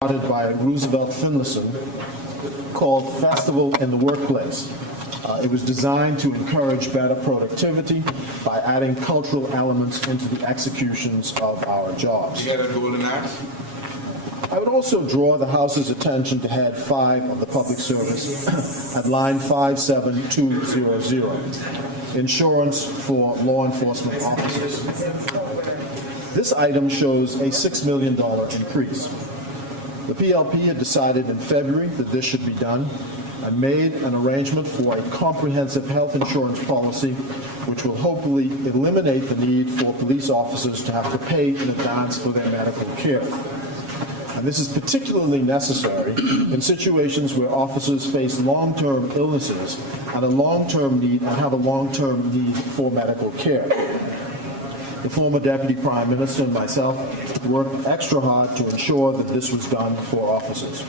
started by Roosevelt Finlayson called Festival in the Workplace. It was designed to encourage better productivity by adding cultural elements into the executions of our jobs. You got a golden axe? I would also draw the House's attention to Head 5 of the Public Service at line 57200, Insurance for Law Enforcement Officers. This item shows a $6 million increase. The PLP had decided in February that this should be done and made an arrangement for a comprehensive health insurance policy which will hopefully eliminate the need for police officers to have to pay in advance for their medical care. And this is particularly necessary in situations where officers face long-term illnesses and have a long-term need for medical care. The former Deputy Prime Minister and myself worked extra hard to ensure that this was done for officers.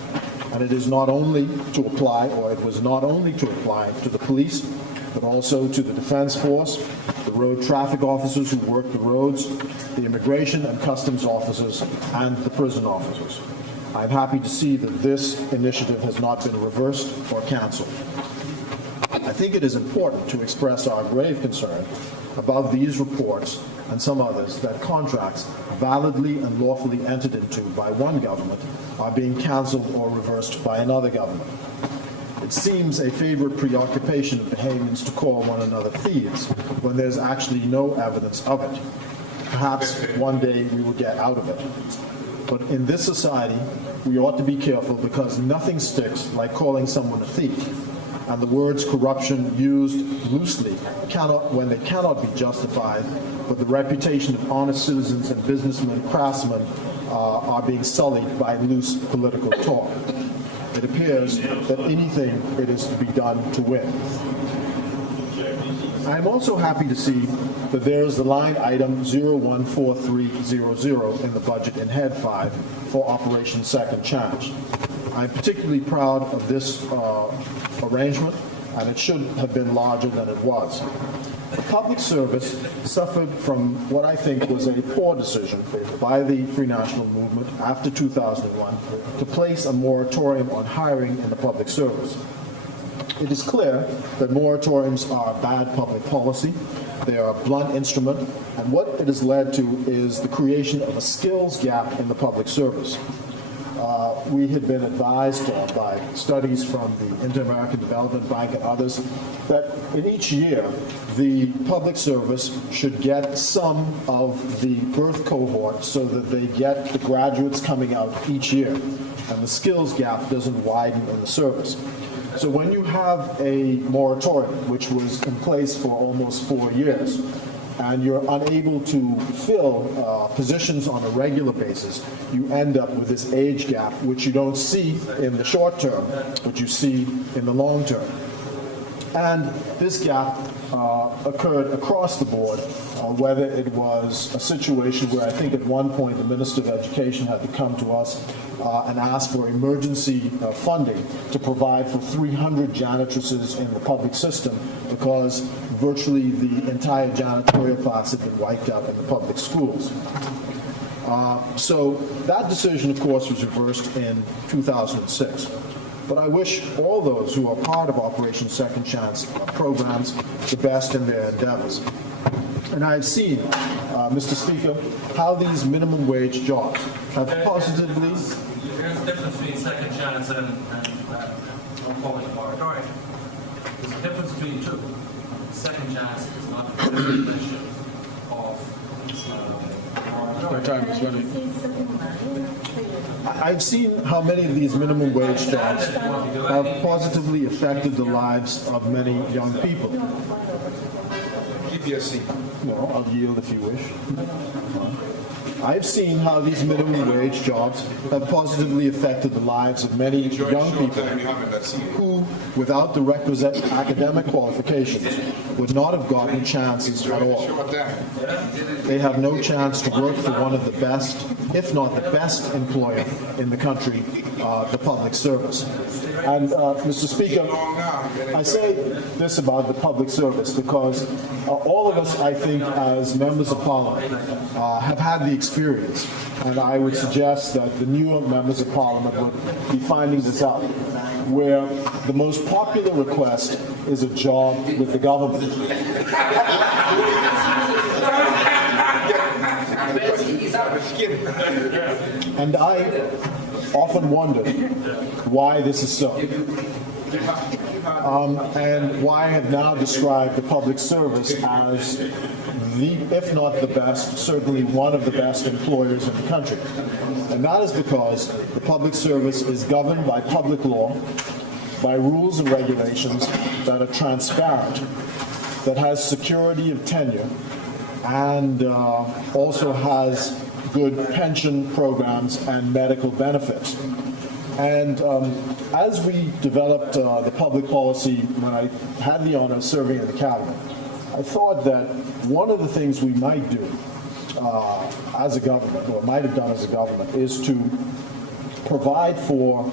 And it was not only to apply to the police, but also to the Defense Force, the road traffic officers who work the roads, the immigration and customs officers, and the prison officers. I'm happy to see that this initiative has not been reversed or canceled. I think it is important to express our grave concern about these reports and some others that contracts validly and lawfully entered into by one government are being canceled or reversed by another government. It seems a favorite preoccupation of Bahamians to call one another thieves when there's actually no evidence of it. Perhaps one day we will get out of it. But in this society, we ought to be careful because nothing sticks like calling someone a thief. And the words corruption used loosely when they cannot be justified, but the reputation of honest citizens and businessmen, craftsmen are being sullied by loose political talk. It appears that anything it is to be done to win. I am also happy to see that there is the line item 014300 in the budget in Head 5 for Operation Second Chance. I'm particularly proud of this arrangement, and it should have been larger than it was. The public service suffered from what I think was a poor decision by the Free National Movement after 2001 to place a moratorium on hiring in the public service. It is clear that moratoriums are bad public policy. They are a blunt instrument, and what it has led to is the creation of a skills gap in the public service. We had been advised by studies from the Inter-American Development Bank and others that in each year the public service should get some of the birth cohort so that they get the graduates coming out each year, and the skills gap doesn't widen in the service. So when you have a moratorium, which was in place for almost 4 years, and you're unable to fill positions on a regular basis, you end up with this age gap, which you don't see in the short term, but you see in the long term. And this gap occurred across the board, whether it was a situation where I think at one point the Minister of Education had to come to us and ask for emergency funding to provide for 300 janitresses in the public system because virtually the entire janitorial class had been wiped out in the public schools. So that decision, of course, was reversed in 2006. But I wish all those who are part of Operation Second Chance programs the best in their endeavors. And I've seen, Mr. Speaker, how these minimum wage jobs have positively... There's a difference between Second Chance and calling a moratorium. There's a difference between the two. Second Chance is not a definition of Your time is running. I've seen how many of these minimum wage jobs have positively affected the lives of many young people. Keep your seat. No, I'll yield if you wish. I've seen how these minimum wage jobs have positively affected the lives of many young people who, without the requisite academic qualifications, would not have gotten chances at all. They have no chance to work for one of the best, if not the best employer in the country, the public service. And, Mr. Speaker, I say this about the public service because all of us, I think, as members of Parliament, have had the experience, and I would suggest that the newer members of Parliament would be finding this out, where the most popular request is a job with the government. And I often wonder why this is so. And why I have now described the public service as the, if not the best, certainly one of the best employers in the country. And that is because the public service is governed by public law, by rules and regulations that are transparent, that has security of tenure, and also has good pension programs and medical benefits. And as we developed the public policy, when I had the honor of serving in the cabinet, I thought that one of the things we might do as a government, or might have done as a government, is to provide for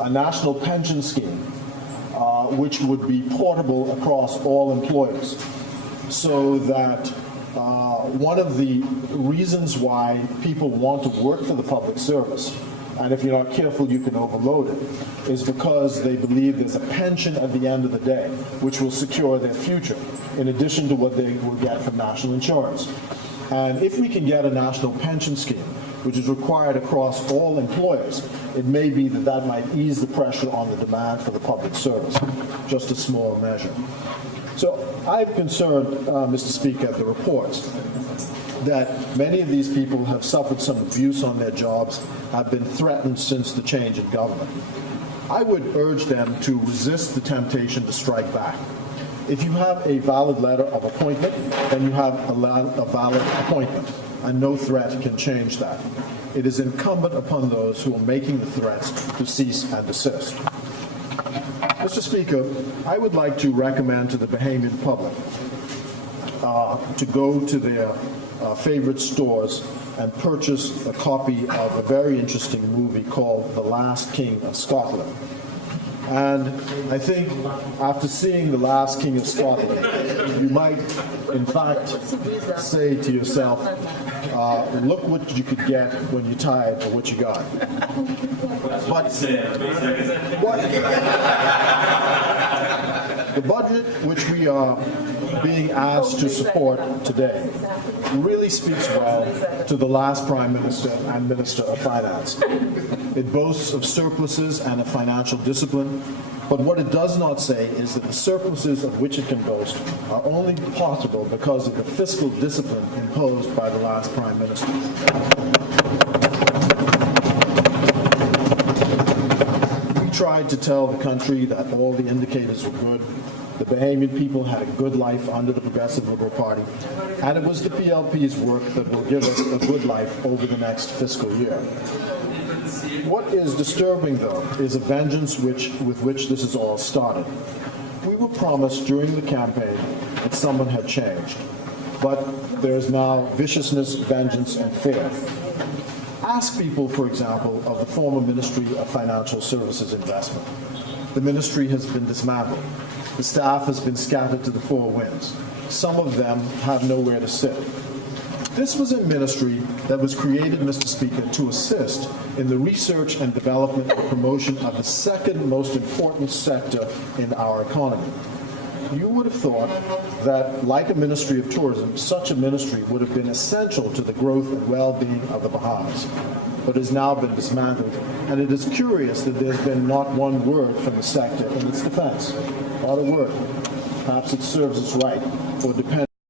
a national pension scheme which would be portable across all employers, so that one of the reasons why people want to work for the public service, and if you're not careful you can overload it, is because they believe there's a pension at the end of the day which will secure their future, in addition to what they will get from national insurance. And if we can get a national pension scheme which is required across all employers, it may be that that might ease the pressure on the demand for the public service, just a small measure. So I'm concerned, Mr. Speaker, at the reports that many of these people have suffered some abuse on their jobs, have been threatened since the change in government. I would urge them to resist the temptation to strike back. If you have a valid letter of appointment, then you have a valid appointment, and no threat can change that. It is incumbent upon those who are making the threats to cease and desist. Mr. Speaker, I would like to recommend to the Bahamian public to go to their favorite stores and purchase a copy of a very interesting movie called The Last King of Scotland. And I think after seeing The Last King of Scotland, you might, in fact, say to yourself, look what you could get when you're tired of what you got. But the budget which we are being asked to support today really speaks well to the last Prime Minister and Minister of Finance. It boasts of surpluses and a financial discipline, but what it does not say is that the surpluses of which it can boast are only possible because of the fiscal discipline imposed by the last Prime Minister. We tried to tell the country that all the indicators were good. The Bahamian people had a good life under the Progressive Liberal Party, and it was the PLP's work that will give us a good life over the next fiscal year. What is disturbing, though, is a vengeance with which this has all started. We were promised during the campaign that someone had changed, but there is now viciousness, vengeance, and fear. Ask people, for example, of the former Ministry of Financial Services Investment. The ministry has been dismantled. The staff has been scattered to the four winds. Some of them have nowhere to sit. This was a ministry that was created, Mr. Speaker, to assist in the research and development and promotion of the second most important sector in our economy. You would have thought that, like a Ministry of Tourism, such a ministry would have been essential to the growth and well-being of the Bahamas, but has now been dismantled, and it is curious that there's been not one word from the sector in its defense. Not a word. Perhaps it serves its right, for depending